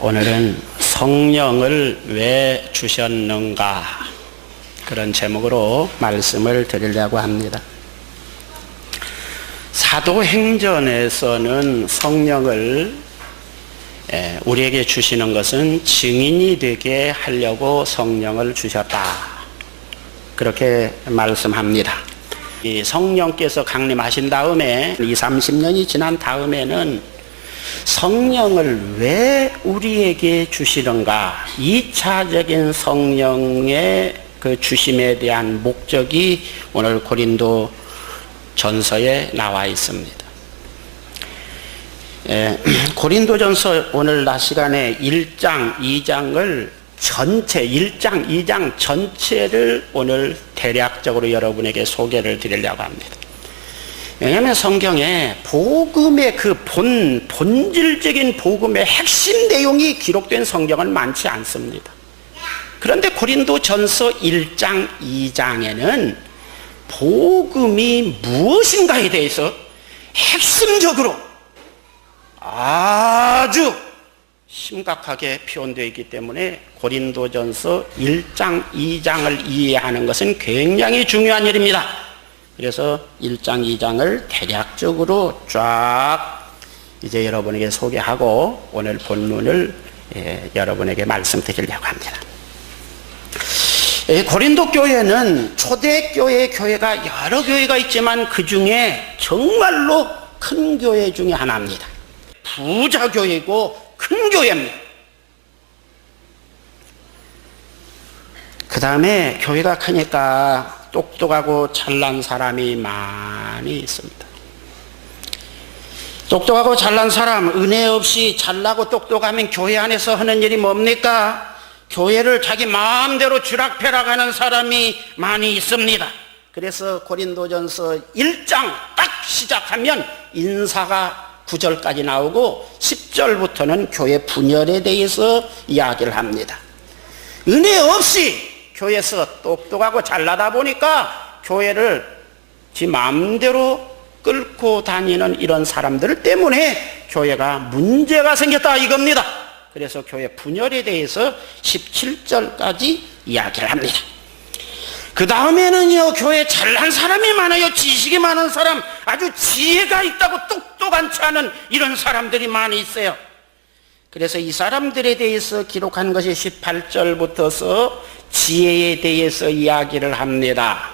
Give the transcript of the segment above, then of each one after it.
오늘은 성령을 왜 주셨는가 그런 제목으로 말씀을 드리려고 합니다. 사도행전에서는 성령을 우리에게 주시는 것은 증인이 되게 하려고 성령을 주셨다 그렇게 말씀합니다. 이 성령께서 강림하신 다음에 20-30년이 지난 다음에는 성령을 왜 우리에게 주시는가, 2차적인 성령의 그 주심에 대한 목적이 오늘 고린도 전서에 나와 있습니다. 고린도전서 오늘 낮 시간에 1장, 2장을 전체 1장, 2장 전체를 오늘 대략적으로 여러분에게 소개를 드리려고 합니다. 왜냐하면 성경에 복음의 그 본질적인 복음의 핵심 내용이 기록된 성경은 많지 않습니다. 그런데 고린도전서 1장, 2장에는 복음이 무엇인가에 대해서 핵심적으로 아주 심각하게 표현되어 있기 때문에 고린도전서 1장, 2장을 이해하는 것은 굉장히 중요한 일입니다. 그래서 1장, 2장을 대략적으로 쫙 이제 여러분에게 소개하고 오늘 본문을 여러분에게 말씀드리려고 합니다. 고린도 교회는 초대교회 교회가 여러 교회가 있지만 그 중에 정말로 큰 교회 중에 하나입니다. 부자 교회고 큰 교회입니다. 그 다음에 교회가 크니까 똑똑하고 잘난 사람이 많이 있습니다. 똑똑하고 잘난 사람, 은혜 없이 잘나고 똑똑하면 교회 안에서 하는 일이 뭡니까? 교회를 자기 마음대로 쥐락펴락하는 사람이 많이 있습니다. 그래서 고린도전서 1장 딱 시작하면 인사가 9절까지 나오고 10절부터는 교회 분열에 대해서 이야기를 합니다. 은혜 없이 교회에서 똑똑하고 잘나다 보니까 교회를 지 마음대로 끌고 다니는 이런 사람들 때문에 교회가 문제가 생겼다 이겁니다. 그래서 교회 분열에 대해서 17절까지 이야기를 합니다. 그 다음에는요, 교회에 잘난 사람이 많아요. 지식이 많은 사람, 아주 지혜가 있다고 똑똑한지 않은 이런 사람들이 많이 있어요. 그래서 이 사람들에 대해서 기록한 것이 18절부터서 지혜에 대해서 이야기를 합니다.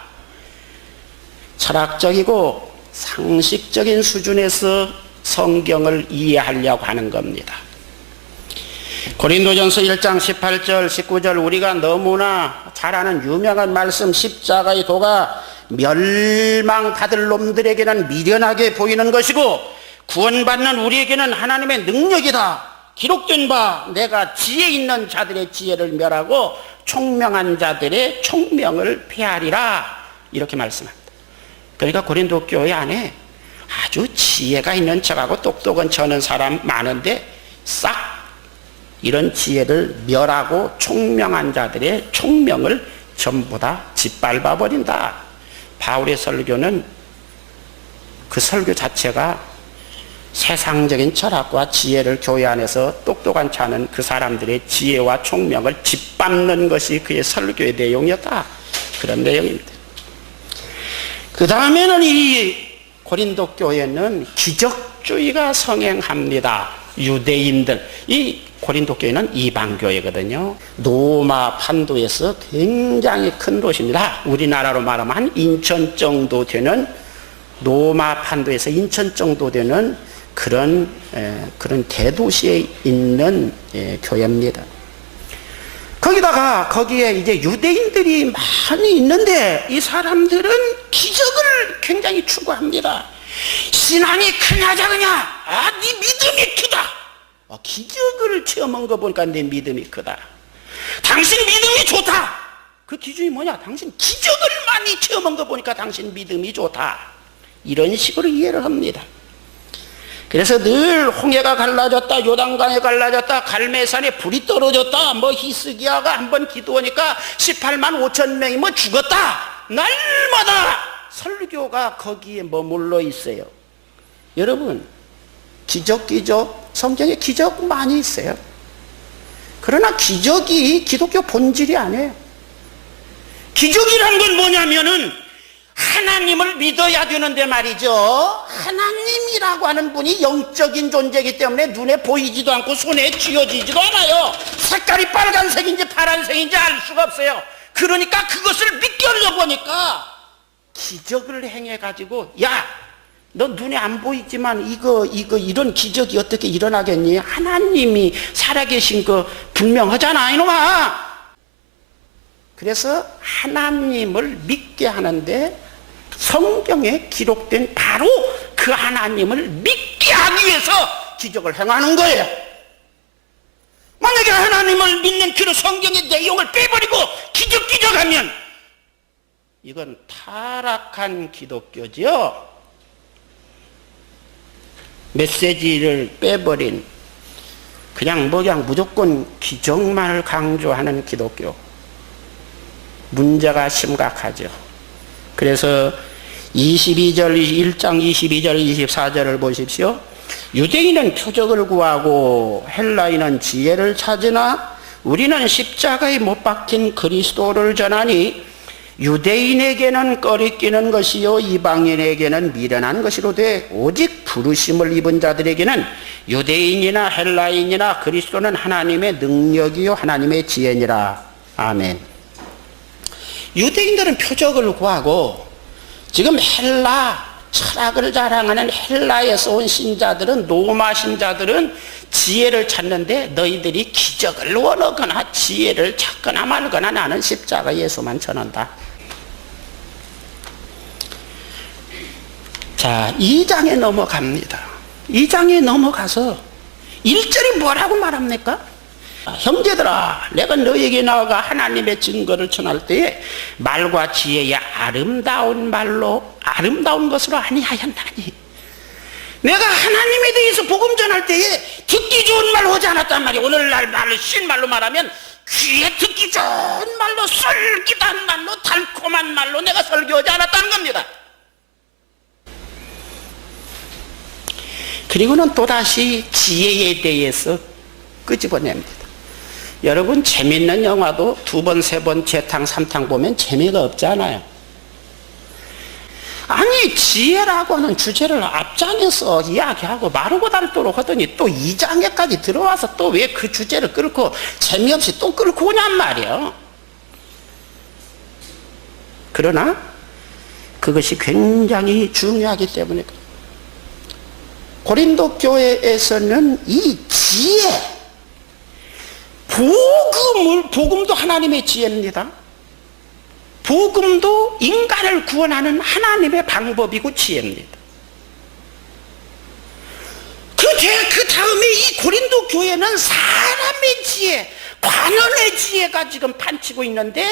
철학적이고 상식적인 수준에서 성경을 이해하려고 하는 겁니다. 고린도전서 1장 18절 19절 우리가 너무나 잘 아는 유명한 말씀, 십자가의 도가 멸망받을 놈들에게는 미련하게 보이는 것이고 구원받는 우리에게는 하나님의 능력이다. 기록된 바 내가 지혜 있는 자들의 지혜를 멸하고 총명한 자들의 총명을 폐하리라 이렇게 말씀합니다. 그러니까 고린도 교회 안에 아주 지혜가 있는 척하고 똑똑한 척하는 사람 많은데 싹 이런 지혜를 멸하고 총명한 자들의 총명을 전부 다 짓밟아 버린다. 바울의 설교는 그 설교 자체가 세상적인 철학과 지혜를 교회 안에서 똑똑한 자는 그 사람들의 지혜와 총명을 짓밟는 것이 그의 설교의 내용이었다. 그런 내용입니다. 그 다음에는 이 고린도 교회는 기적주의가 성행합니다. 유대인들, 이 고린도 교회는 이방교회거든요. 로마 판도에서 굉장히 큰 도시입니다. 우리나라로 말하면 한 인천 정도 되는, 로마 판도에서 인천 정도 되는 그런 대도시에 있는 교회입니다. 거기에 이제 유대인들이 많이 있는데 이 사람들은 기적을 굉장히 추구합니다. 신앙이 크냐 작으냐? 네 믿음이 크다. 기적을 체험한 거 보니까 내 믿음이 크다. 당신 믿음이 좋다. 그 기준이 뭐냐? 당신 기적을 많이 체험한 거 보니까 당신 믿음이 좋다. 이런 식으로 이해를 합니다. 그래서 늘 홍해가 갈라졌다, 요단강에 갈라졌다, 갈매산에 불이 떨어졌다, 히스기야가 한번 기도하니까 18만 5천 명이 죽었다. 날마다 설교가 거기에 머물러 있어요. 여러분, 기적 성경에 기적 많이 있어요. 그러나 기적이 기독교 본질이 아니에요. 기적이란 건 뭐냐면은 하나님을 믿어야 되는데 말이죠. 하나님이라고 하는 분이 영적인 존재이기 때문에 눈에 보이지도 않고 손에 쥐어지지도 않아요. 색깔이 빨간색인지 파란색인지 알 수가 없어요. 그러니까 그것을 믿게 하려고 하니까 기적을 행해가지고, 야, 너 눈에 안 보이지만 이런 기적이 어떻게 일어나겠니? 하나님이 살아계신 거 분명하잖아, 이놈아. 그래서 하나님을 믿게 하는데 성경에 기록된 바로 그 하나님을 믿게 하기 위해서 기적을 행하는 거예요. 만약에 하나님을 믿는 그 성경의 내용을 빼버리고 기적하면 이건 타락한 기독교죠. 메시지를 빼버린 그냥 무조건 기적만을 강조하는 기독교. 문제가 심각하죠. 그래서 1장 22절 24절을 보십시오. 유대인은 표적을 구하고 헬라인은 지혜를 찾으나 우리는 십자가에 못 박힌 그리스도를 전하니 유대인에게는 꺼리끼는 것이요 이방인에게는 미련한 것이로되 오직 부르심을 입은 자들에게는 유대인이나 헬라인이나 그리스도는 하나님의 능력이요 하나님의 지혜니라. 아멘. 유대인들은 표적을 구하고 지금 헬라 철학을 자랑하는 헬라에서 온 신자들은, 로마 신자들은 지혜를 찾는데 너희들이 기적을 원하거나 지혜를 찾거나 말거나 나는 십자가 예수만 전한다. 자, 2장에 넘어갑니다. 2장에 넘어가서 1절이 뭐라고 말합니까? 형제들아, 내가 너에게 나아가 하나님의 증거를 전할 때에 말과 지혜의 아름다운 말로 아름다운 것으로 아니하였나니, 내가 하나님에 대해서 복음 전할 때에 듣기 좋은 말로 하지 않았단 말이야. 오늘날 말을 쉰 말로 말하면 귀에 듣기 좋은 말로, 솔깃한 말로, 달콤한 말로 내가 설교하지 않았다는 겁니다. 그리고는 또다시 지혜에 대해서 끄집어냅니다. 여러분, 재밌는 영화도 2번, 3번, 재탕, 3탕 보면 재미가 없잖아요. 아니, 지혜라고 하는 주제를 앞장에서 이야기하고 마르고 닳도록 하더니 또 2장에까지 들어와서 또 왜 그 주제를 끌고 재미없이 또 끌고 오냔 말이에요. 그러나 그것이 굉장히 중요하기 때문에 고린도 교회에서는 이 지혜, 복음도 하나님의 지혜입니다. 복음도 인간을 구원하는 하나님의 방법이고 지혜입니다. 그 다음에 이 고린도 교회는 사람의 지혜, 관원의 지혜가 지금 판치고 있는데,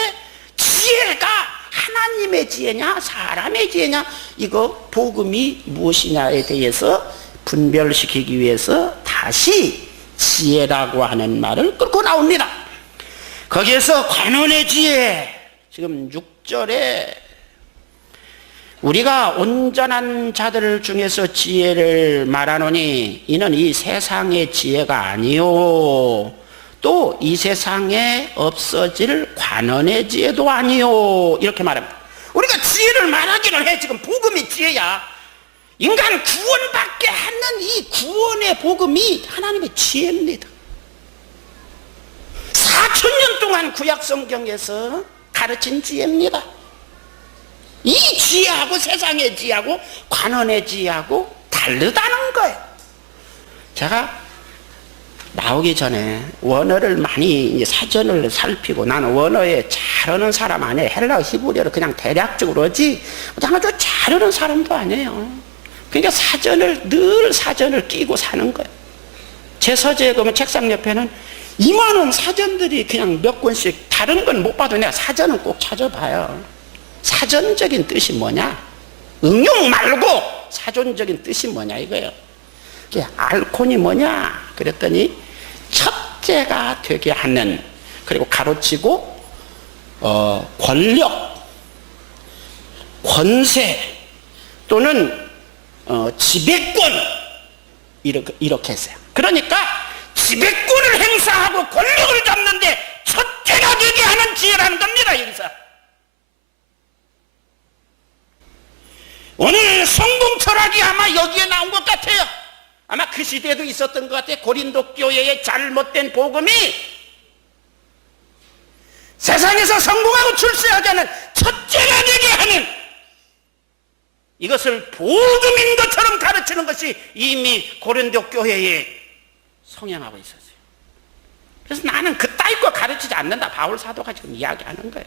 지혜가 하나님의 지혜냐 사람의 지혜냐, 이거 복음이 무엇이냐에 대해서 분별시키기 위해서 다시 지혜라고 하는 말을 끌고 나옵니다. 거기에서 관원의 지혜, 지금 6절에 우리가 온전한 자들 중에서 지혜를 말하노니 이는 이 세상의 지혜가 아니요 또 이 세상에 없어질 관원의 지혜도 아니요, 이렇게 말합니다. 우리가 지혜를 말하기는 해. 지금 복음이 지혜야. 인간 구원받게 하는 이 구원의 복음이 하나님의 지혜입니다. 4,000년 동안 구약 성경에서 가르친 지혜입니다. 이 지혜하고 세상의 지혜하고 관원의 지혜하고 다르다는 거예요. 제가 나오기 전에 원어를 많이 사전을 살피고, 나는 원어에 잘하는 사람 아니에요. 헬라어 히브리어를 그냥 대략적으로 하지 아주 잘하는 사람도 아니에요. 그러니까 늘 사전을 끼고 사는 거예요. 제 서재에 가면 책상 옆에는 이만한 사전들이 그냥 몇 권씩, 다른 건 못 봐도 내가 사전은 꼭 찾아봐요. 사전적인 뜻이 뭐냐? 응용 말고 사전적인 뜻이 뭐냐 이거예요. 알콘이 뭐냐? 그랬더니 첫째가 되게 하는, 그리고 가로치고 권력, 권세 또는 지배권, 이렇게 했어요. 그러니까 지배권을 행사하고 권력을 잡는데 첫째가 되게 하는 지혜라는 겁니다. 여기서 오늘 성공 철학이 아마 여기에 나온 것 같아요. 아마 그 시대에도 있었던 것 같아요. 고린도 교회의 잘못된 복음이 세상에서 성공하고 출세하자는 첫째가 되게 하는, 이것을 복음인 것처럼 가르치는 것이 이미 고린도 교회에 성행하고 있었어요. 그래서 나는 그따위 거 가르치지 않는다, 바울 사도가 지금 이야기하는 거예요.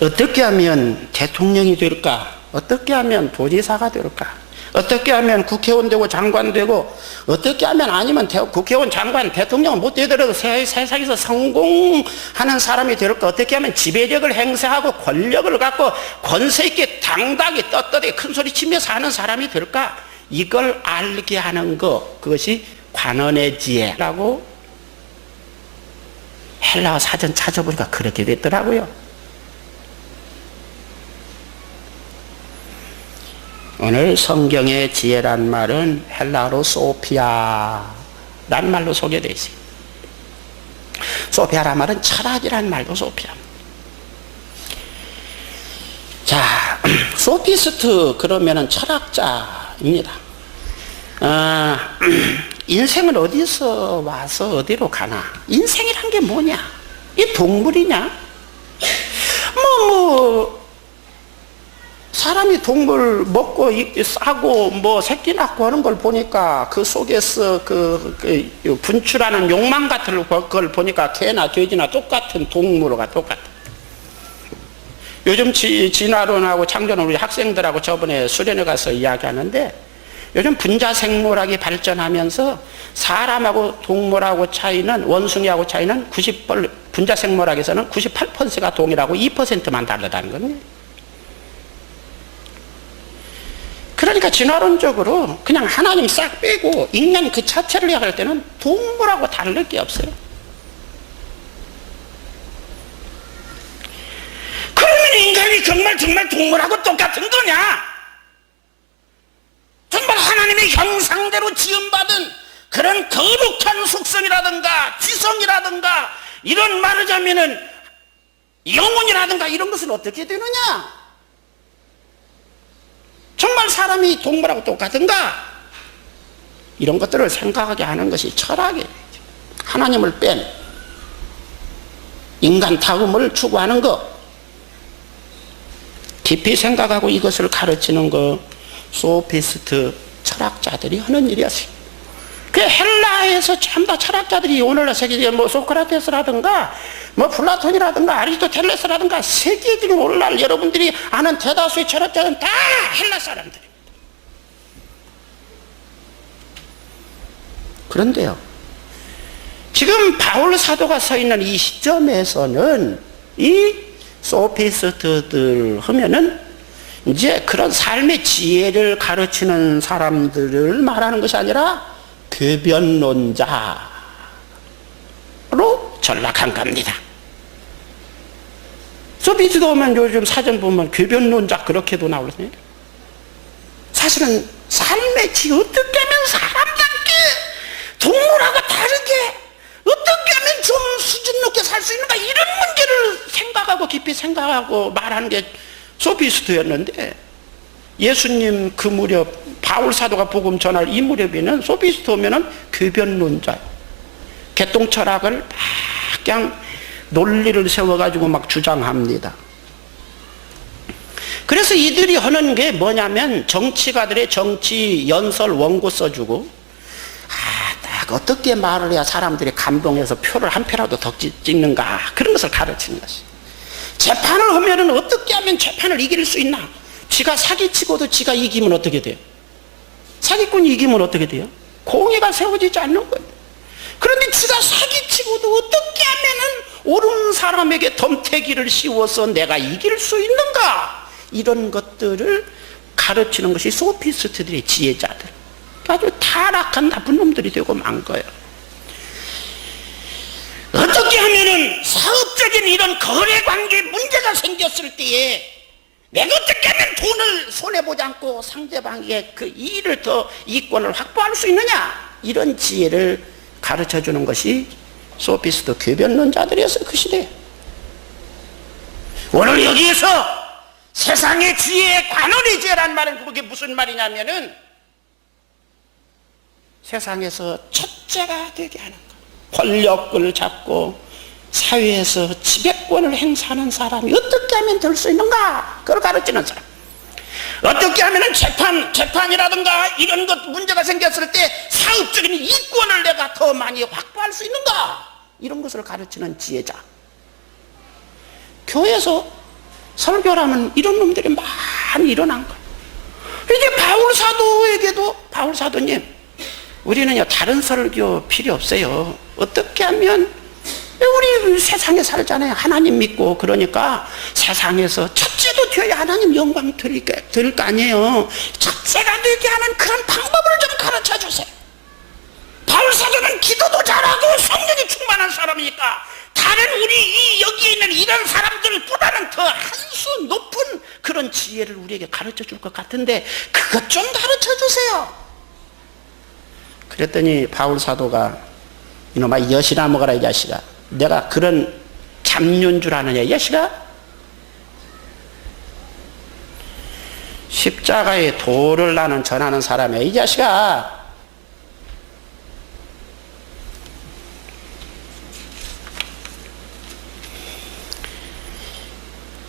어떻게 하면 대통령이 될까? 어떻게 하면 도지사가 될까? 어떻게 하면 국회의원 되고 장관 되고, 어떻게 하면 아니면 국회의원 장관 대통령은 못 되더라도 세상에서 성공하는 사람이 될까? 어떻게 하면 지배력을 행사하고 권력을 갖고 권세 있게 당당히 떳떳하게 큰소리 치며 사는 사람이 될까? 이걸 알게 하는 것, 그것이 관원의 지혜라고 헬라어 사전 찾아보니까 그렇게 됐더라고요. 오늘 성경의 지혜란 말은 헬라어로 소피아란 말로 소개되어 있어요. 소피아란 말은 철학이란 말도 소피아. 자, 소피스트 그러면은 철학자입니다. 인생은 어디서 와서 어디로 가나? 인생이란 게 뭐냐? 이 동물이냐? 사람이 동물 먹고 싸고 뭐 새끼 낳고 하는 걸 보니까 그 속에서 그 분출하는 욕망 같은 걸 보니까 개나 돼지나 똑같은 동물과 똑같아. 요즘 진화론하고 창조론 우리 학생들하고 저번에 수련회 가서 이야기하는데, 요즘 분자생물학이 발전하면서 사람하고 동물하고 차이는, 원숭이하고 차이는 분자생물학에서는 98%가 동일하고 2%만 다르다는 거예요. 그러니까 진화론적으로 그냥 하나님 싹 빼고 인간 그 자체를 이야기할 때는 동물하고 다를 게 없어요. 그러면 인간이 정말 동물하고 똑같은 거냐? 정말 하나님의 형상대로 지음받은 그런 거룩한 속성이라든가 지성이라든가, 이런 말하자면은 영혼이라든가 이런 것은 어떻게 되느냐? 정말 사람이 동물하고 똑같은가? 이런 것들을 생각하게 하는 것이 철학이에요. 하나님을 뺀 인간 다음을 추구하는 것, 깊이 생각하고 이것을 가르치는 것, 소피스트 철학자들이 하는 일이었어요. 그 헬라에서 전부 다 철학자들이 오늘날 세계에 뭐 소크라테스라든가 뭐 플라톤이라든가 아리스토텔레스라든가 세계적인 오늘날 여러분들이 아는 대다수의 철학자는 다 헬라 사람들입니다. 그런데요, 지금 바울 사도가 서 있는 이 시점에서는 이 소피스트들 하면은 이제 그런 삶의 지혜를 가르치는 사람들을 말하는 것이 아니라 궤변론자로 전락한 겁니다. 소피스트 오면 요즘 사전 보면 궤변론자 그렇게도 나오거든요. 사실은 삶의 지혜, 어떻게 하면 사람답게 동물하고 다르게 어떻게 하면 좀 수준 높게 살 수 있는가, 이런 문제를 생각하고 깊이 생각하고 말하는 게 소피스트였는데, 예수님 그 무렵 바울 사도가 복음 전할 이 무렵에는 소피스트 오면은 궤변론자, 개똥철학을 막 그냥 논리를 세워가지고 막 주장합니다. 그래서 이들이 하는 게 뭐냐면 정치가들의 정치 연설 원고 써주고, 딱 어떻게 말을 해야 사람들이 감동해서 표를 한 표라도 더 찍는가, 그런 것을 가르치는 것이. 재판을 하면은 어떻게 하면 재판을 이길 수 있나? 지가 사기치고도 지가 이기면 어떻게 돼요? 사기꾼이 이기면 어떻게 돼요? 공의가 세워지지 않는 거예요. 그런데 지가 사기치고도 어떻게 하면은 옳은 사람에게 덤태기를 씌워서 내가 이길 수 있는가? 이런 것들을 가르치는 것이 소피스트들의 지혜자들. 아주 타락한 나쁜 놈들이 되고 만 거예요. 어떻게 하면은 사업적인 이런 거래관계에 문제가 생겼을 때에 내가 어떻게 하면 돈을 손해보지 않고 상대방에게 그 일을 더 이권을 확보할 수 있느냐, 이런 지혜를 가르쳐주는 것이 소피스트 궤변론자들이었어요. 그 시대에. 오늘 여기에서 세상의 지혜의 관원의 지혜란 말은 그게 무슨 말이냐면은 세상에서 첫째가 되게 하는 것, 권력을 잡고 사회에서 지배권을 행사하는 사람이 어떻게 하면 될 수 있는가, 그걸 가르치는 사람. 어떻게 하면 재판이라든가 이런 것 문제가 생겼을 때 사업적인 이권을 내가 더 많이 확보할 수 있는가, 이런 것을 가르치는 지혜자. 교회에서 설교라면 이런 놈들이 많이 일어난 거예요. 이제 바울 사도에게도, 바울 사도님, 우리는요 다른 설교 필요 없어요. 어떻게 하면, 우리 세상에 살잖아요. 하나님 믿고. 그러니까 세상에서 첫째도 되어야 하나님 영광 드릴 거 아니에요. 첫째가 되게 하는 그런 방법을 좀 가르쳐 주세요. 바울 사도는 기도도 잘하고 성령이 충만한 사람이니까 다른 우리 여기에 있는 이런 사람들보다는 더 한 수 높은 그런 지혜를 우리에게 가르쳐 줄 것 같은데 그것 좀 가르쳐 주세요. 그랬더니 바울 사도가, 이놈아 엿이나 먹어라 이 자식아. 내가 그런 잡류인 줄 아느냐 이 자식아. 십자가의 도를 나는 전하는 사람이야 이 자식아.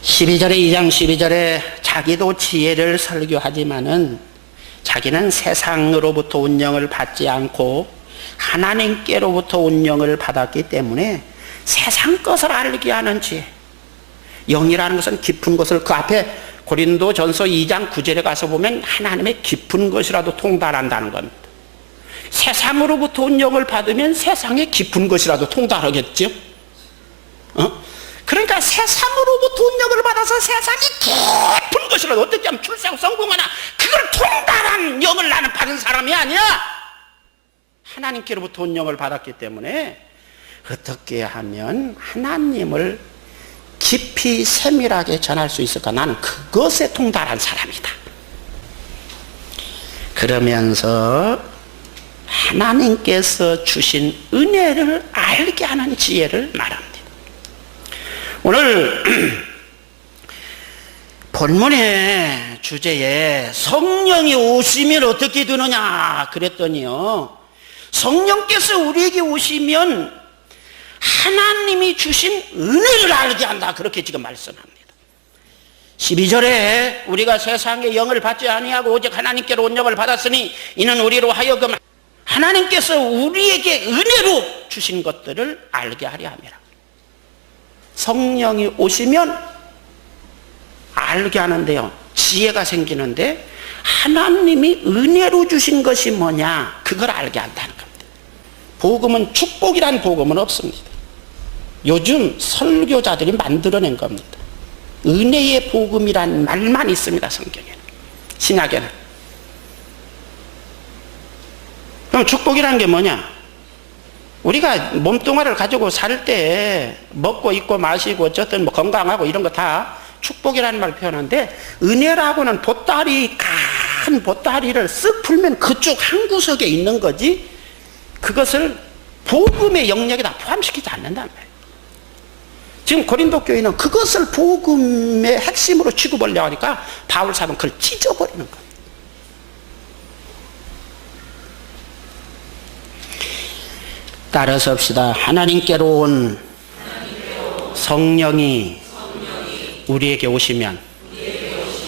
12절에 2장 12절에 자기도 지혜를 설교하지만은 자기는 세상으로부터 운영을 받지 않고 하나님께로부터 운영을 받았기 때문에 세상 것을 알게 하는 지혜. 영이라는 것은 깊은 것을, 그 앞에 고린도전서 2장 9절에 가서 보면 하나님의 깊은 것이라도 통달한다는 겁니다. 세상으로부터 운영을 받으면 세상의 깊은 것이라도 통달하겠죠. 그러니까 세상으로부터 운영을 받아서 세상이 깊은 것이라도, 어떻게 하면 출세하고 성공하나, 그걸 통달한 영을 나는 받은 사람이 아니야. 하나님께로부터 운영을 받았기 때문에 어떻게 하면 하나님을 깊이 세밀하게 전할 수 있을까, 나는 그것에 통달한 사람이다. 그러면서 하나님께서 주신 은혜를 알게 하는 지혜를 말합니다. 오늘 본문의 주제에 성령이 오시면 어떻게 되느냐 그랬더니요, 성령께서 우리에게 오시면 하나님이 주신 은혜를 알게 한다, 그렇게 지금 말씀합니다. 12절에 우리가 세상의 영을 받지 아니하고 오직 하나님께로 온 영을 받았으니 이는 우리로 하여금 하나님께서 우리에게 은혜로 주신 것들을 알게 하려 함이라. 성령이 오시면 알게 하는데요, 지혜가 생기는데 하나님이 은혜로 주신 것이 뭐냐, 그걸 알게 한다는 겁니다. 복음은, 축복이란 복음은 없습니다. 요즘 설교자들이 만들어낸 겁니다. 은혜의 복음이란 말만 있습니다, 성경에는. 신약에는. 그럼 축복이라는 게 뭐냐? 우리가 몸뚱아리를 가지고 살 때 먹고 입고 마시고 어쨌든 뭐 건강하고 이런 거 다 축복이라는 말 표현하는데, 은혜라고는 보따리, 큰 보따리를 쓱 풀면 그쪽 한 구석에 있는 거지, 그것을 복음의 영역에 다 포함시키지 않는다는 거예요. 지금 고린도 교회는 그것을 복음의 핵심으로 취급하려고 하니까 바울 사도는 그걸 찢어버리는 거예요. 따라서 합시다. 하나님께로 온 성령이 우리에게 오시면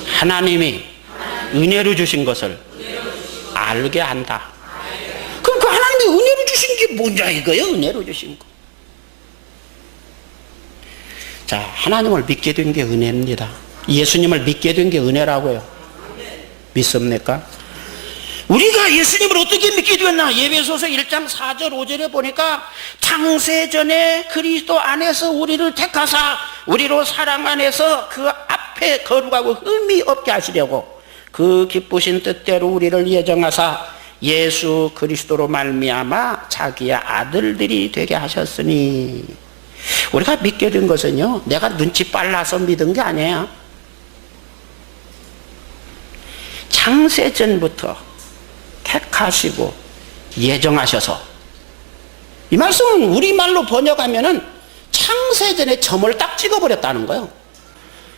하나님이 은혜로 주신 것을 알게 한다. 그럼 그 하나님이 은혜로 주신 게 뭐냐 이거예요, 은혜로 주신 거. 자, 하나님을 믿게 된 게 은혜입니다. 예수님을 믿게 된 게 은혜라고요. 믿습니까? 우리가 예수님을 어떻게 믿게 되었나? 예배소서 1장 4절 5절에 보니까 창세전에 그리스도 안에서 우리를 택하사 우리로 사랑 안에서 그 앞에 거룩하고 흠이 없게 하시려고 그 기쁘신 뜻대로 우리를 예정하사 예수 그리스도로 말미암아 자기의 아들들이 되게 하셨으니. 우리가 믿게 된 것은요, 내가 눈치 빨라서 믿은 게 아니에요. 창세전부터 택하시고 예정하셔서, 이 말씀은 우리말로 번역하면은 창세전에 점을 딱 찍어버렸다는 거예요.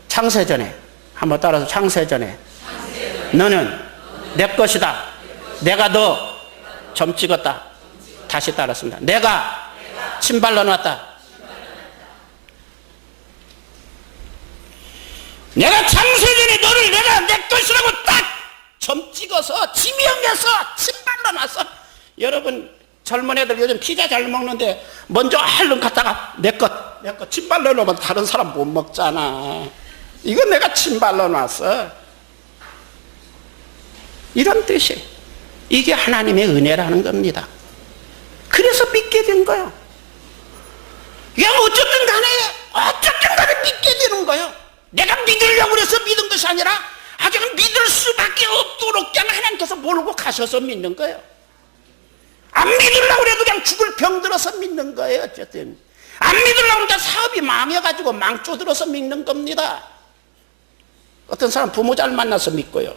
창세전에, 한번 따라서, 창세전에 너는 내 것이다. 내가 너 점 찍었다. 다시 따랐습니다. 내가 침발로 놨다. 내가 창세전에 너를 내가 내 것이라고 딱 점 찍어서 지명해서 침발로 놨어. 여러분 젊은 애들 요즘 피자 잘 먹는데 먼저 얼른 갔다가 내 것 침발로 놓으면 다른 사람 못 먹잖아. 이건 내가 침발로 놨어. 이런 뜻이에요. 이게 하나님의 은혜라는 겁니다. 그래서 믿게 된 거예요. 그냥 어쨌든 간에 믿게 되는 거예요. 내가 믿으려고 해서 믿은 것이 아니라 그냥 믿을 수밖에 없도록 그냥 하나님께서 몰고 가셔서 믿는 거예요. 안 믿으려고 해도 그냥 죽을 병 들어서 믿는 거예요. 어쨌든 안 믿으려고 하니까 사업이 망해가지고 망조 들어서 믿는 겁니다. 어떤 사람 부모 잘 만나서 믿고요.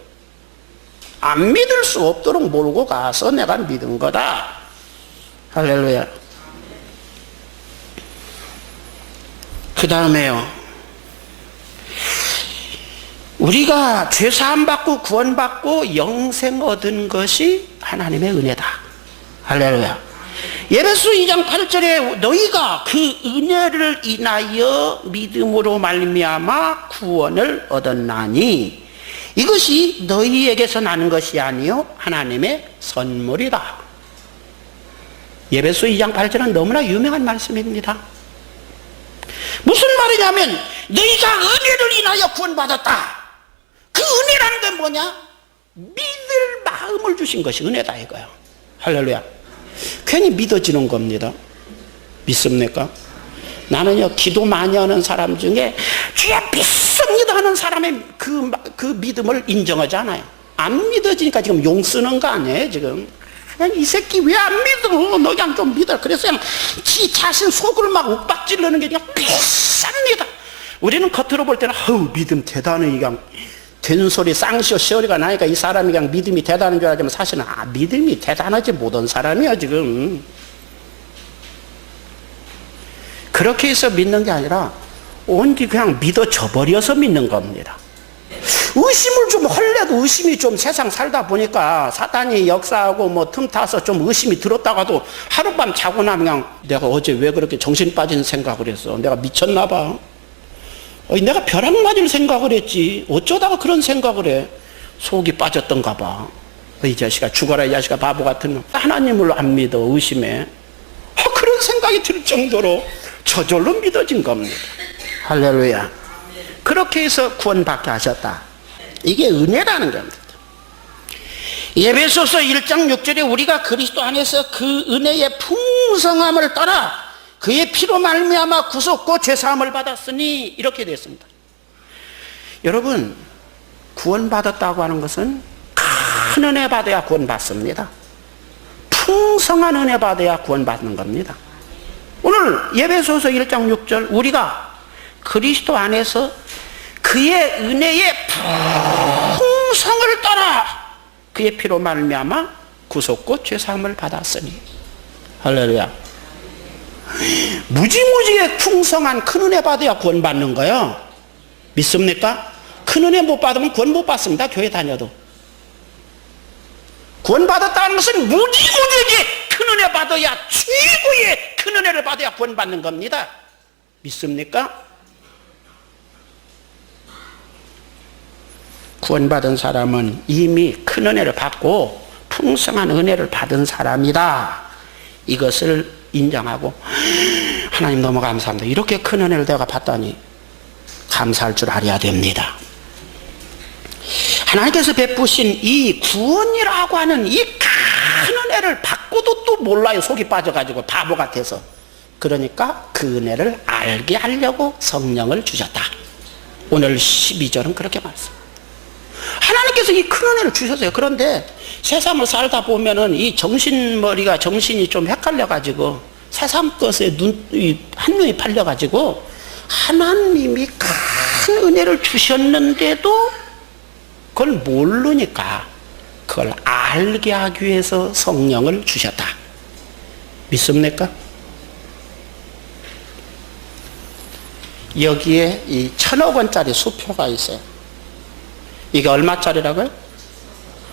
안 믿을 수 없도록 몰고 가서 내가 믿은 거다. 할렐루야. 그 다음에요, 우리가 죄사함 받고 구원받고 영생 얻은 것이 하나님의 은혜다. 할렐루야. 에베소 2장 8절에 너희가 그 은혜를 인하여 믿음으로 말미암아 구원을 얻었나니 이것이 너희에게서 나는 것이 아니요 하나님의 선물이다. 에베소 2장 8절은 너무나 유명한 말씀입니다. 무슨 말이냐면 너희가 은혜를 인하여 구원받았다. 그 은혜라는 건 뭐냐? 믿을 마음을 주신 것이 은혜다 이거예요. 할렐루야. 괜히 믿어지는 겁니다. 믿습니까? 나는요, 기도 많이 하는 사람 중에 주여 믿습니다 하는 사람의 그 믿음을 인정하지 않아요. 안 믿어지니까 지금 용 쓰는 거 아니에요 지금. 그냥 이 새끼 왜 안 믿어? 너 그냥 좀 믿어. 그래서 그냥 지 자신 속을 막 욱박질르는 게 그냥 비쌉니다. 우리는 겉으로 볼 때는 믿음 대단해, 그냥 된소리 쌍시오 시오리가 나니까 이 사람이 그냥 믿음이 대단한 줄 알지만 사실은 믿음이 대단하지 못한 사람이야 지금. 그렇게 해서 믿는 게 아니라 온디 그냥 믿어져 버려서 믿는 겁니다. 의심을 좀 할래도 의심이 좀 세상 살다 보니까 사탄이 역사하고 뭐 틈타서 좀 의심이 들었다가도 하룻밤 자고 나면 그냥 내가 어제 왜 그렇게 정신 빠진 생각을 했어? 내가 미쳤나 봐. 내가 벼락 맞을 생각을 했지. 어쩌다가 그런 생각을 해? 속이 빠졌던가 봐. 이 자식아 죽어라, 이 자식아 바보 같은 놈. 하나님을 안 믿어, 의심해. 그런 생각이 들 정도로 저절로 믿어진 겁니다. 할렐루야. 그렇게 해서 구원받게 하셨다. 이게 은혜라는 겁니다. 에베소서 1장 6절에 우리가 그리스도 안에서 그 은혜의 풍성함을 따라 그의 피로 말미암아 구속고 죄사함을 받았으니 이렇게 됐습니다. 여러분, 구원받았다고 하는 것은 큰 은혜 받아야 구원받습니다. 풍성한 은혜 받아야 구원받는 겁니다. 오늘 에베소서 1장 6절 우리가 그리스도 안에서 그의 은혜의 풍성을 따라 그의 피로 말미암아 구속고 죄사함을 받았으니. 할렐루야. 무지무지의 풍성한 큰 은혜 받아야 구원받는 거예요. 믿습니까? 큰 은혜 못 받으면 구원 못 받습니다. 교회 다녀도. 구원받았다는 것은 무지무지하게 큰 은혜 받아야, 최고의 큰 은혜를 받아야 구원받는 겁니다. 믿습니까? 구원받은 사람은 이미 큰 은혜를 받고 풍성한 은혜를 받은 사람이다. 이것을 인정하고 하나님 너무 감사합니다. 이렇게 큰 은혜를 내가 받다니 감사할 줄 알아야 됩니다. 하나님께서 베푸신 이 구원이라고 하는 이 큰 은혜를 받고도 또 몰라요. 속이 빠져가지고 바보 같아서. 그러니까 그 은혜를 알게 하려고 성령을 주셨다. 오늘 12절은 그렇게 말씀. 하나님께서 이 큰 은혜를 주셨어요. 그런데 세상을 살다 보면은 이 정신이 좀 헷갈려가지고 세상 것에 한눈이 팔려가지고 하나님이 큰 은혜를 주셨는데도 그걸 모르니까 그걸 알게 하기 위해서 성령을 주셨다. 믿습니까? 여기에 이 1,000억 원짜리 수표가 있어요. 이게 얼마짜리라고요?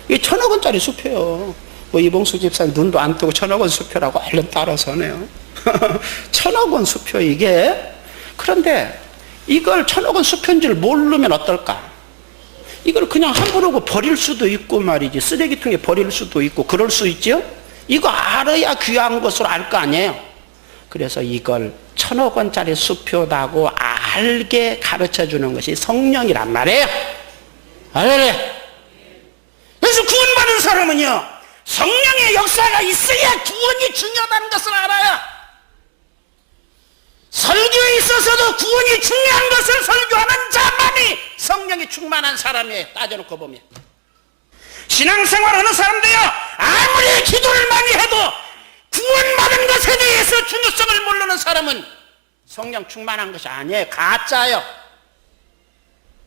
이게 1,000억 원짜리 수표요. 뭐 이봉수 집사님 눈도 안 뜨고 1,000억 원 수표라고 얼른 따라서네요. 1,000억 원 수표 이게. 그런데 이걸 1,000억 원 수표인 줄 모르면 어떨까? 이걸 그냥 함부로 버릴 수도 있고 말이지. 쓰레기통에 버릴 수도 있고 그럴 수 있죠? 이거 알아야 귀한 것을 알 거 아니에요. 그래서 이걸 1,000억 원짜리 수표다고 알게 가르쳐 주는 것이 성령이란 말이에요. 알래? 그래서 구원받은 사람은요, 성령의 역사가 있어야 구원이 중요하다는 것을 알아요. 설교에 있어서도 구원이 중요한 것을 설교하는 자만이 성령이 충만한 사람이에요. 따져놓고 보면. 신앙생활하는 사람도요, 아무리 기도를 많이 해도 구원받은 것에 대해서 중요성을 모르는 사람은 성령 충만한 것이 아니에요. 가짜예요.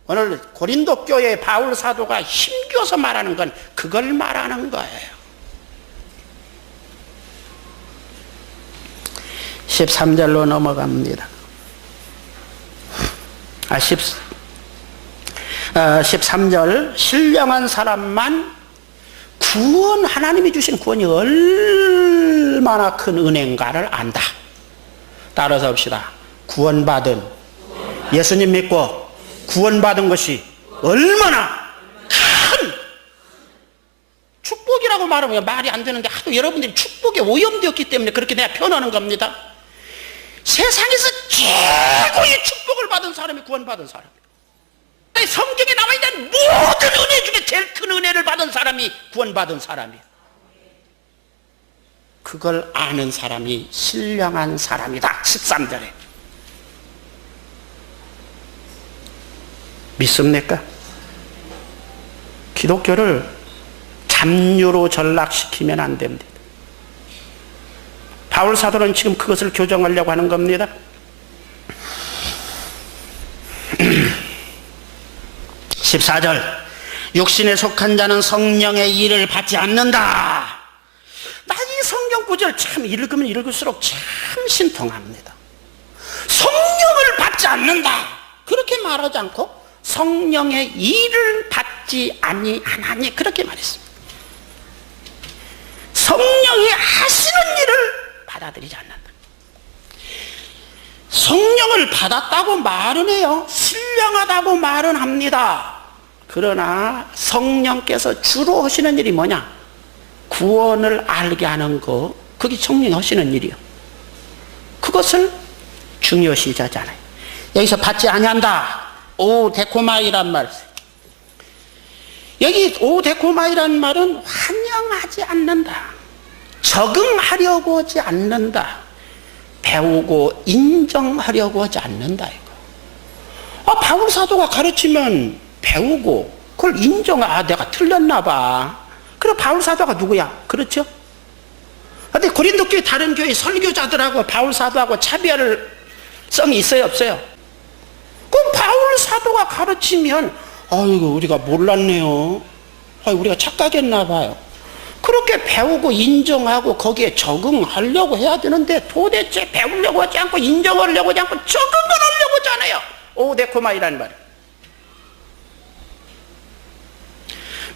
오늘 고린도 교회의 바울 사도가 힘겨서 말하는 건 그걸 말하는 거예요. 13절로 넘어갑니다. 13절 신령한 사람만 구원, 하나님이 주신 구원이 얼마나 큰 은혜인가를 안다. 따라서 합시다. 구원받은, 예수님 믿고 구원받은 것이 얼마나 큰 축복이라고 말하면 말이 안 되는데 하도 여러분들이 축복에 오염되었기 때문에 그렇게 내가 표현하는 겁니다. 세상에서 최고의 축복을 받은 사람이 구원받은 사람이에요. 성경에 나와 있는 모든 은혜 중에 제일 큰 은혜를 받은 사람이 구원받은 사람이에요. 그걸 아는 사람이 신령한 사람이다. 13절에. 믿습니까? 기독교를 잡류로 전락시키면 안 됩니다. 바울 사도는 지금 그것을 교정하려고 하는 겁니다. 14절 육신에 속한 자는 성령의 일을 받지 않는다. 나 이 성경 구절 참 읽으면 읽을수록 참 신통합니다. 성령을 받지 않는다 그렇게 말하지 않고 성령의 일을 받지 아니하나니 그렇게 말했습니다. 성령이 하시는 일을 받아들이지 않는다. 성령을 받았다고 말은 해요. 신령하다고 말은 합니다. 그러나 성령께서 주로 하시는 일이 뭐냐? 구원을 알게 하는 거, 그게 성령이 하시는 일이요. 그것을 중요시 하잖아요. 여기서 받지 아니한다. 오데코마이란 말. 여기 오데코마이란 말은 환영하지 않는다. 적응하려고 하지 않는다. 배우고 인정하려고 하지 않는다. 이거. 바울 사도가 가르치면 배우고 그걸 내가 틀렸나 봐. 그럼 바울 사도가 누구야? 그렇죠? 근데 고린도 교회 다른 교회 설교자들하고 바울 사도하고 차별성이 있어요, 없어요? 그럼 바울 사도가 가르치면 아이고 우리가 몰랐네요. 우리가 착각했나 봐요. 그렇게 배우고 인정하고 거기에 적응하려고 해야 되는데 도대체 배우려고 하지 않고 인정하려고 하지 않고 적응을 하려고 하잖아요. 오데코마이라는 말.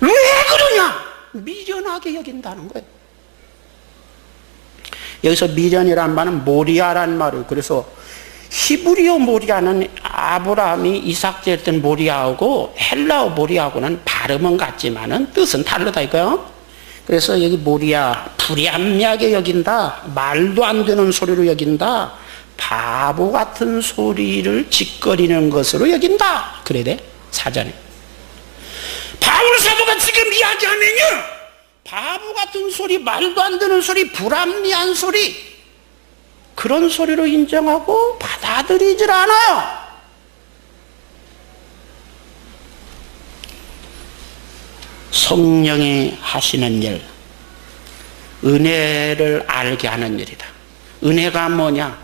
왜 그러냐? 미련하게 여긴다는 거예요. 여기서 미련이란 말은 모리아란 말을, 그래서 히브리어 모리아는 아브라함이 이삭 낳을 모리아하고 헬라어 모리아하고는 발음은 같지만은 뜻은 다르다 이거요. 그래서 여기 모리아, 불합리하게 여긴다, 말도 안 되는 소리로 여긴다, 바보 같은 소리를 짓거리는 것으로 여긴다 그래야 돼 사전에. 바울 사도가 지금 이야기하면요, 바보 같은 소리, 말도 안 되는 소리, 불합리한 소리, 그런 소리로 인정하고 받아들이질 않아요. 성령이 하시는 일, 은혜를 알게 하는 일이다. 은혜가 뭐냐?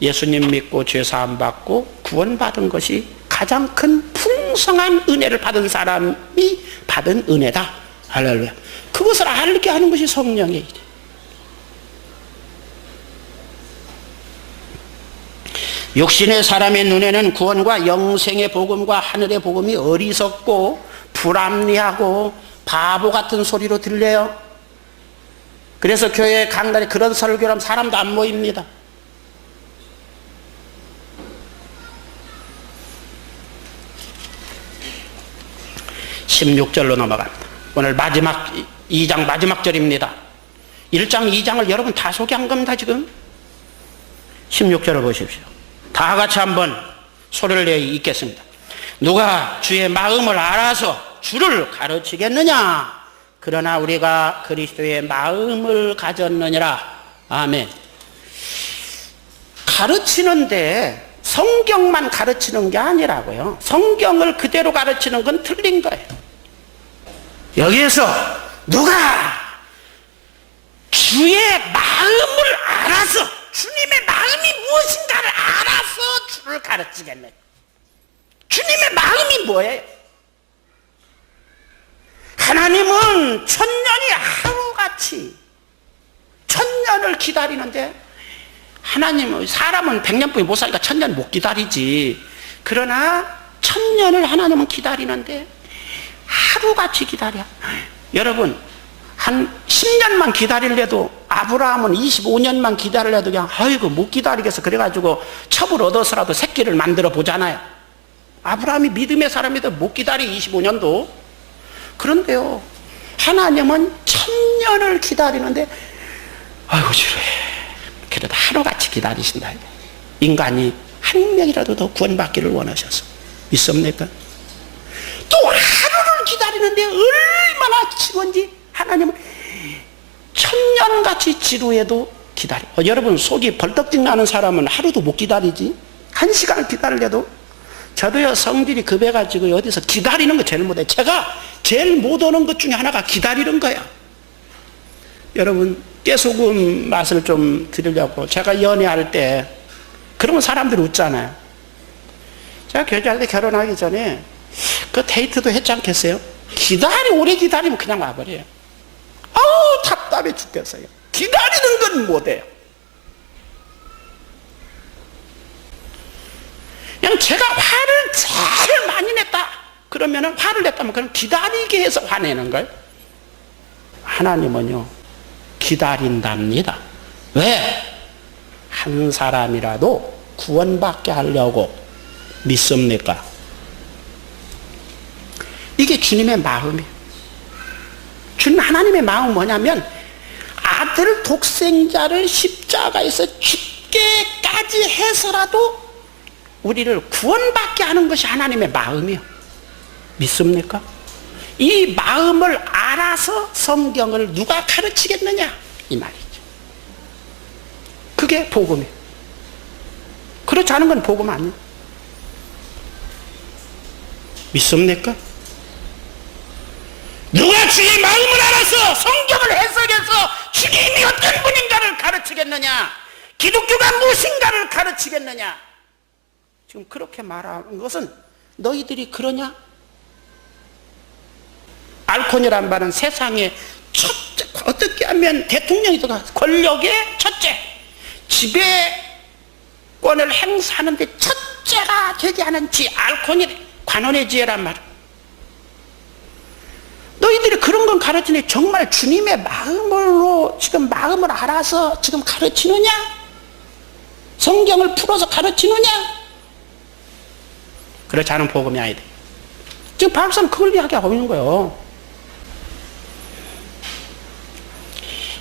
예수님 믿고 죄사함 받고 구원받은 것이 가장 큰 풍성한 은혜를 받은 사람이 받은 은혜다. 할렐루야. 그것을 알게 하는 것이 성령의 일이에요. 육신의 사람의 눈에는 구원과 영생의 복음과 하늘의 복음이 어리석고 불합리하고 바보 같은 소리로 들려요. 그래서 교회 강단에 그런 설교를 하면 사람도 안 모입니다. (16절로) 넘어갑니다. 오늘 마지막 2장 마지막 절입니다. 1장 2장을 여러분 다 소개한 겁니다. 지금 16절을 보십시오. 다 같이 한번 소리를 내어 읽겠습니다. 누가 주의 마음을 알아서 주를 가르치겠느냐? 그러나 우리가 그리스도의 마음을 가졌느니라. 아멘. 가르치는데 성경만 가르치는 게 아니라고요. 성경을 그대로 가르치는 건 틀린 거예요. 여기에서 누가 주의 마음을 알아서, 주님의 마음이 무엇인가를 알아서 주를 가르치겠네. 주님의 마음이 뭐예요? 하나님은 천년이 하루같이 천년을 기다리는데, 하나님은, 사람은 100년뿐이 못 사니까 천년 못 기다리지. 그러나 천년을 하나님은 기다리는데 하루같이 기다려. 여러분, 한 10년만 기다리려도, 아브라함은 25년만 기다리려도 그냥 아이고 못 기다리겠어 그래가지고 첩을 얻어서라도 새끼를 만들어 보잖아요. 아브라함이 믿음의 사람이도 못 기다려 25년도. 그런데요, 하나님은 천년을 기다리는데 아이고 지루해. 그래도 하루같이 기다리신다. 인간이 한 명이라도 더 구원받기를 원하셔서. 믿습니까? 또 하루를 기다리는데 얼마나 지루한지 하나님은 천년같이 지루해도 기다려. 여러분, 속이 벌떡 나는 사람은 하루도 못 기다리지. 1시간을 기다리려도. 저도요, 성질이 급해가지고 어디서 기다리는 거 제일 못해. 제가 제일 못하는 것 중에 하나가 기다리는 거야. 여러분, 깨소금 맛을 좀 드리려고, 제가 연애할 때 그러면 사람들이 웃잖아요. 제가 교제할 때, 결혼하기 전에 그 데이트도 했지 않겠어요? 오래 기다리면 그냥 와버려요. 아우 답답해 죽겠어요. 기다리는 건 못해요. 그냥 제가 화를 제일 많이 냈다 그러면은, 화를 냈다면 그럼 기다리게 해서 화내는 걸. 하나님은요, 기다린답니다. 왜? 한 사람이라도 구원받게 하려고. 믿습니까? 이게 주님의 마음이에요. 주님 하나님의 마음은 뭐냐면, 아들 독생자를 십자가에서 죽게까지 해서라도 우리를 구원받게 하는 것이 하나님의 마음이에요. 믿습니까? 이 마음을 알아서 성경을 누가 가르치겠느냐, 이 말이죠. 그게 복음이에요. 그렇지 않은 건 복음 아니에요. 믿습니까? 누가 주의 마음을 알아서 성경을 해석해서 주님이 어떤 분인가를 가르치겠느냐, 기독교가 무엇인가를 가르치겠느냐. 지금 그렇게 말하는 것은 너희들이 그러냐? 알코니란 말은 세상의 첫째, 어떻게 하면 대통령이 권력의 첫째, 지배권을 행사하는데 첫째가 되게 하는 지, 알코니, 관원의 지혜란 말. 너희들이 그런 건 가르치니 정말 주님의 마음으로 지금 마음을 알아서 지금 가르치느냐? 성경을 풀어서 가르치느냐? 그렇지 않은 복음이 아니다. 지금 박사는 그걸 이야기하고 있는 거예요.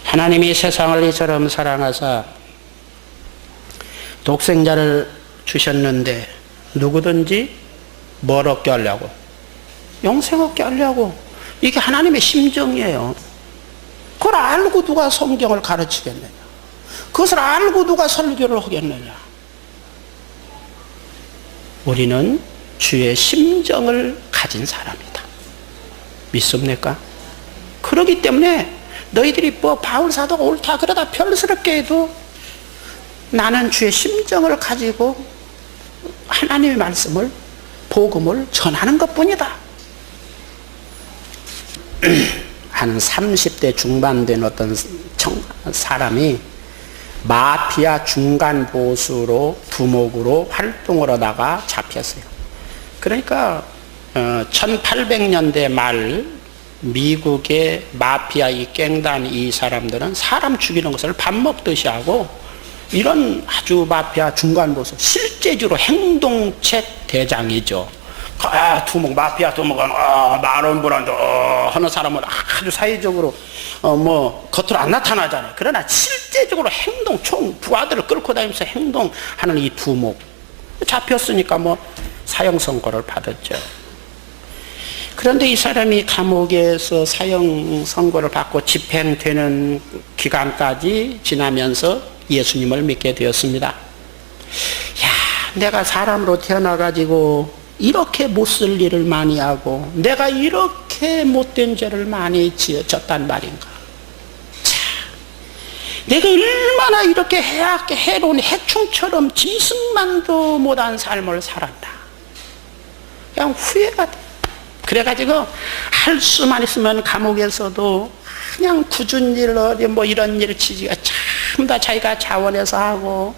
하나님이 세상을 이처럼 사랑하사 독생자를 주셨는데 누구든지 뭘 얻게 하려고? 영생 얻게 하려고. 이게 하나님의 심정이에요. 그걸 알고 누가 성경을 가르치겠느냐? 그것을 알고 누가 설교를 하겠느냐? 우리는 주의 심정을 가진 사람이다. 믿습니까? 그렇기 때문에 너희들이 뭐 바울 사도가 옳다 그러다 별스럽게 해도 나는 주의 심정을 가지고 하나님의 말씀을 복음을 전하는 것뿐이다. 한 30대 중반 된 어떤 사람이 마피아 중간 보수로 두목으로 활동을 하다가 잡혔어요. 그러니까 1800년대 말 미국의 마피아 이 갱단 이 사람들은 사람 죽이는 것을 밥 먹듯이 하고, 이런 아주 마피아 중간 보수 실제적으로 행동책 대장이죠. 두목 마피아 두목은 나는 불안도 하는 사람은 아주 사회적으로 뭐 겉으로 안 나타나잖아요. 그러나 실제적으로 행동 총 부하들을 끌고 다니면서 행동하는 이 두목 잡혔으니까 뭐 사형 선고를 받았죠. 그런데 이 사람이 감옥에서 사형 선고를 받고 집행되는 기간까지 지나면서 예수님을 믿게 되었습니다. 야, 내가 사람으로 태어나가지고 이렇게 못쓸 일을 많이 하고 내가 이렇게 못된 죄를 많이 지었단 말인가. 자, 내가 얼마나 이렇게 해로운 해충처럼 짐승만도 못한 삶을 살았다. 그냥 후회가 돼. 그래가지고 할 수만 있으면 감옥에서도 그냥 굳은 일, 뭐 이런 일 치지가 참 다 자기가 자원해서 하고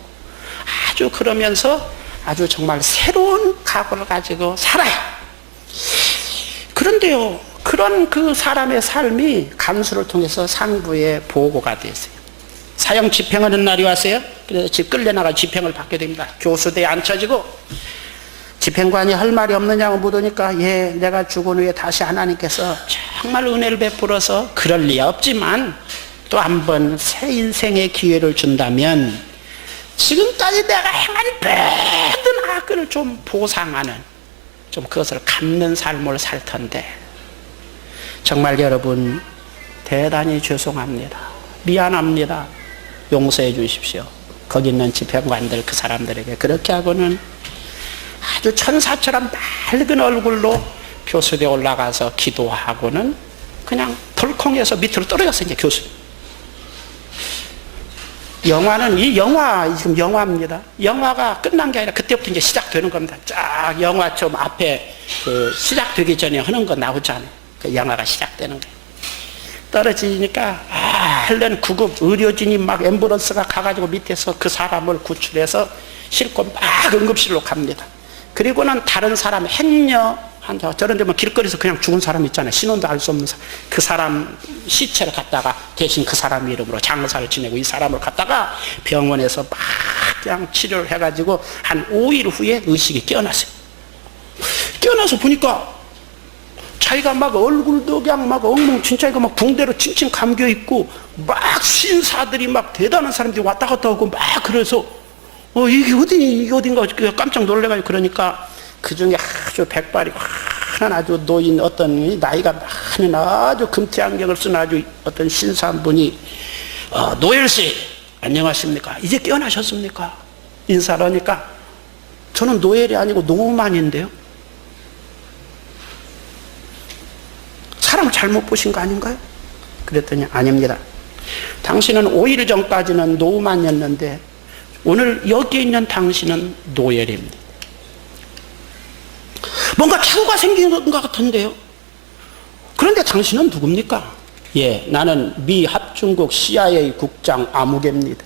아주 그러면서 아주 정말 새로운 각오를 가지고 살아요. 그런데요, 그런 그 사람의 삶이 간수를 통해서 상부에 보고가 됐어요. 사형 집행하는 날이 왔어요. 그래서 집 끌려나가 집행을 받게 됩니다. 교수대에 앉혀지고 집행관이 할 말이 없느냐고 묻으니까, 예, 내가 죽은 후에 다시 하나님께서 정말 은혜를 베풀어서 그럴 리 없지만 또 한 번 새 인생의 기회를 준다면 지금까지 내가 행한 모든 악을 좀 보상하는, 좀 그것을 갚는 삶을 살 텐데 정말 여러분 대단히 죄송합니다. 미안합니다. 용서해 주십시오. 거기 있는 집행관들 그 사람들에게 그렇게 하고는 아주 천사처럼 맑은 얼굴로 교수대에 올라가서 기도하고는 그냥 덜컹해서 밑으로 떨어졌어요. 이제 교수. 영화는 이 영화 지금 영화입니다. 영화가 끝난 게 아니라 그때부터 이제 시작되는 겁니다. 쫙 영화 좀 앞에 그 시작되기 전에 하는 거 나오잖아요. 그 영화가 시작되는 거예요. 떨어지니까 헬렌 구급 의료진이 막 앰뷸런스가 가가지고 밑에서 그 사람을 구출해서 싣고 막 응급실로 갑니다. 그리고는 다른 사람 행녀 저런 데면 길거리에서 그냥 죽은 사람 있잖아요. 신원도 알 수 없는 사람. 그 사람 시체를 갖다가 대신 그 사람 이름으로 장사를 지내고 이 사람을 갖다가 병원에서 막 그냥 치료를 해가지고 한 5일 후에 의식이 깨어났어요. 깨어나서 보니까 자기가 막 얼굴도 그냥 막 엉망진창이고 막 붕대로 칭칭 감겨 있고 막 신사들이 막 대단한 사람들이 왔다 갔다 하고 막 그래서 이게 어딘가 깜짝 놀래가지고 그러니까 그 중에 아주 백발이 환한 아주 노인 어떤 나이가 많은 아주 금태 안경을 쓴 아주 어떤 신사 한 분이 노엘씨 안녕하십니까? 이제 깨어나셨습니까? 인사를 하니까 저는 노엘이 아니고 노우만인데요. 사람을 잘못 보신 거 아닌가요? 그랬더니 아닙니다. 당신은 5일 전까지는 노우만이었는데 오늘 여기 있는 당신은 노엘입니다. 뭔가 착오가 생긴 것 같은데요. 그런데 당신은 누굽니까? 예, 나는 미 합중국 CIA 국장 아무개입니다.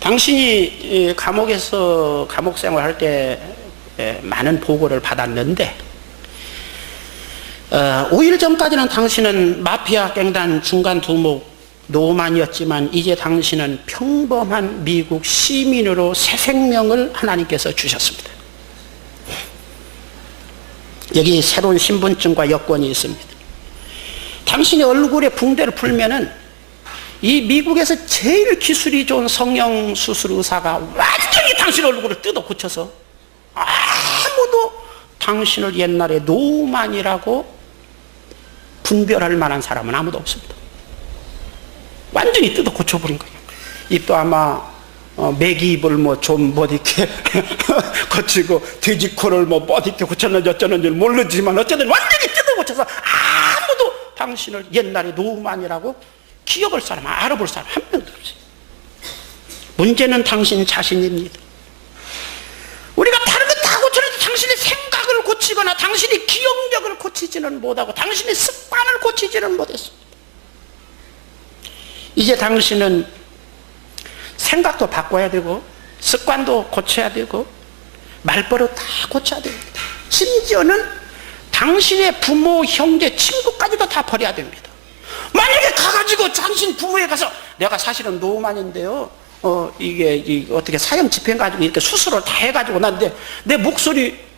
당신이 감옥에서 감옥 생활할 때 많은 보고를 받았는데 5일 전까지는 당신은 마피아 갱단 중간 두목 노만이었지만 이제 당신은 평범한 미국 시민으로 새 생명을 하나님께서 주셨습니다. 여기 새로운 신분증과 여권이 있습니다. 당신의 얼굴에 붕대를 풀면은 이 미국에서 제일 기술이 좋은 성형수술 의사가 완전히 당신 얼굴을 뜯어 고쳐서 아무도 당신을 옛날에 노만이라고 분별할 만한 사람은 아무도 없습니다. 완전히 뜯어 고쳐버린 거예요. 입도 아마 메기 입을 뭐 좀 이렇게 고치고 돼지코를 뭐 이렇게 고쳤는지 어쩌는지 모르지만 어쨌든 완전히 뜯어 고쳐서 아무도 당신을 옛날에 노만이라고 기억할 사람, 알아볼 사람 한 명도 없어요. 문제는 당신 자신입니다. 우리가 다른 거 다 고쳤는데 그러나 당신이 기억력을 고치지는 못하고 당신의 습관을 고치지는 못했습니다. 이제 당신은 생각도 바꿔야 되고 습관도 고쳐야 되고 말버릇 다 고쳐야 됩니다. 심지어는 당신의 부모, 형제, 친구까지도 다 버려야 됩니다. 만약에 가가지고 당신 부모에 가서 내가 사실은 노후만인데요, 이게 어떻게 사형 집행 가지고 이렇게 수술을 다 해가지고 난데 내 목소리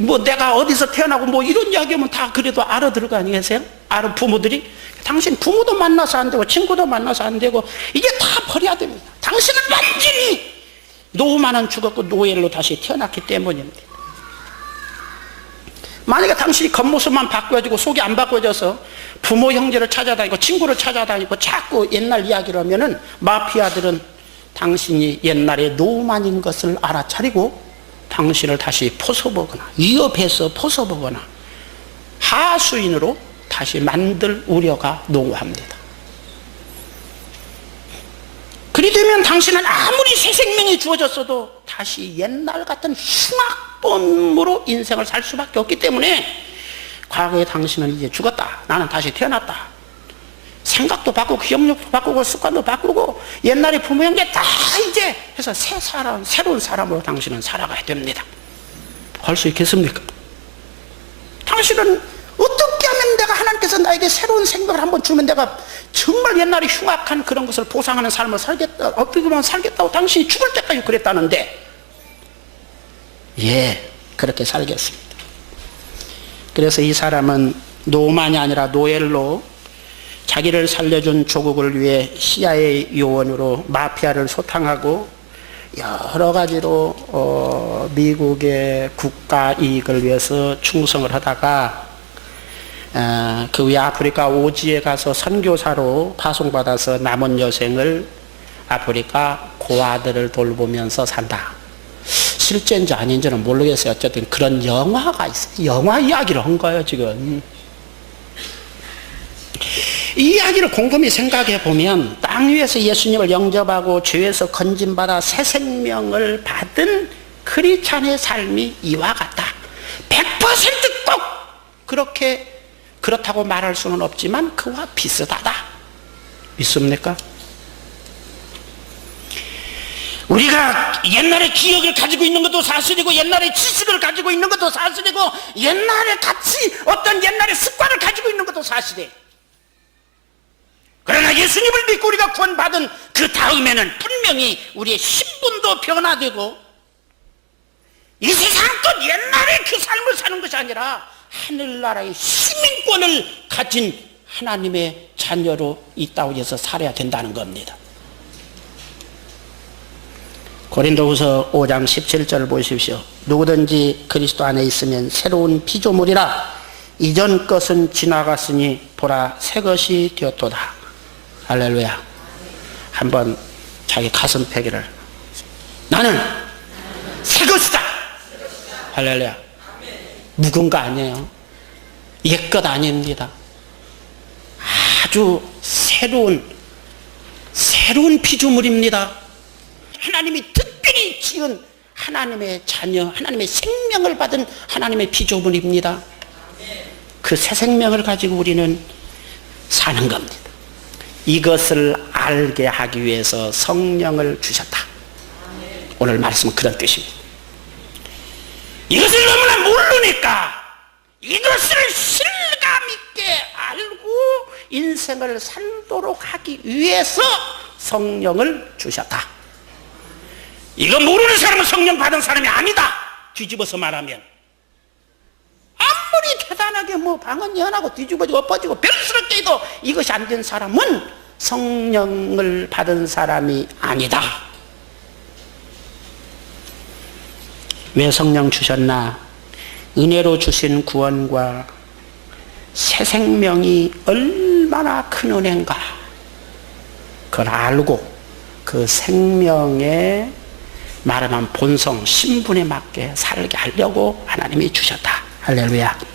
뭐 내가 어디서 태어나고 뭐 이런 이야기하면 다 그래도 알아들을 거 아니겠어요? 알아 부모들이. 당신 부모도 만나서 안 되고 친구도 만나서 안 되고 이게 다 버려야 됩니다. 당신은 완전히 노후만은 죽었고 노예로 다시 태어났기 때문입니다. 만약에 당신이 겉모습만 바꿔가지고 속이 안 바꿔져서 부모 형제를 찾아다니고 친구를 찾아다니고 자꾸 옛날 이야기를 하면은 마피아들은 당신이 옛날에 노후만인 것을 알아차리고 당신을 다시 포섭하거나 위협해서 포섭하거나 하수인으로 다시 만들 우려가 농후합니다. 그리 되면 당신은 아무리 새 생명이 주어졌어도 다시 옛날 같은 흉악범으로 인생을 살 수밖에 없기 때문에 과거에 당신은 이제 죽었다, 나는 다시 태어났다, 생각도 바꾸고 기억력도 바꾸고 습관도 바꾸고 옛날에 부모 형제 다 이제 해서 새로운 사람으로 당신은 살아가야 됩니다. 할 수 있겠습니까? 당신은 어떻게 하면 내가 하나님께서 나에게 새로운 생각을 한번 주면 내가 정말 옛날에 흉악한 그런 것을 보상하는 삶을 살겠다, 어떻게 보면 살겠다고 당신이 죽을 때까지 그랬다는데, 예, 그렇게 살겠습니다. 그래서 이 사람은 노만이 아니라 노엘로 자기를 살려준 조국을 위해 CIA 요원으로 마피아를 소탕하고 여러 가지로 미국의 국가 이익을 위해서 충성을 하다가 그 위에 아프리카 오지에 가서 선교사로 파송받아서 남은 여생을 아프리카 고아들을 돌보면서 산다. 실제인지 아닌지는 모르겠어요. 어쨌든 그런 영화가 있어요. 영화 이야기를 한 거예요, 지금. 이 이야기를 곰곰이 생각해 보면 땅 위에서 예수님을 영접하고 죄에서 건진받아 새 생명을 받은 크리스찬의 삶이 이와 같다. 100%꼭 그렇다고 말할 수는 없지만 그와 비슷하다. 믿습니까? 우리가 옛날에 기억을 가지고 있는 것도 사실이고 옛날에 지식을 가지고 있는 것도 사실이고 옛날에 같이 어떤 옛날의 습관을 가지고 있는 것도 사실이에요. 그러나 예수님을 믿고 우리가 구원받은 그 다음에는 분명히 우리의 신분도 변화되고 이 세상 것 옛날에 그 삶을 사는 것이 아니라 하늘나라의 시민권을 가진 하나님의 자녀로 이 땅에서 살아야 된다는 겁니다. 고린도후서 5장 17절 보십시오. 누구든지 그리스도 안에 있으면 새로운 피조물이라 이전 것은 지나갔으니 보라 새 것이 되었도다. 할렐루야. 한번 자기 가슴 패기를, 나는 새 것이다. 할렐루야. 묵은 거 아니에요. 옛것 아닙니다. 아주 새로운 피조물입니다. 하나님이 특별히 지은 하나님의 자녀, 하나님의 생명을 받은 하나님의 피조물입니다. 그 새 생명을 가지고 우리는 사는 겁니다. 이것을 알게 하기 위해서 성령을 주셨다. 오늘 말씀은 그런 뜻입니다. 이것을 너무나 모르니까 이것을 실감 있게 알고 인생을 살도록 하기 위해서 성령을 주셨다. 이거 모르는 사람은 성령 받은 사람이 아니다. 뒤집어서 말하면 아무리 대단하게 뭐 방언 예언하고 뒤집어지고 엎어지고 별스럽게 해도 이것이 안 된 사람은 성령을 받은 사람이 아니다. 왜 성령 주셨나? 은혜로 주신 구원과 새 생명이 얼마나 큰 은혜인가 그걸 알고 그 생명의 말하면 본성, 신분에 맞게 살게 하려고 하나님이 주셨다. 할렐루야.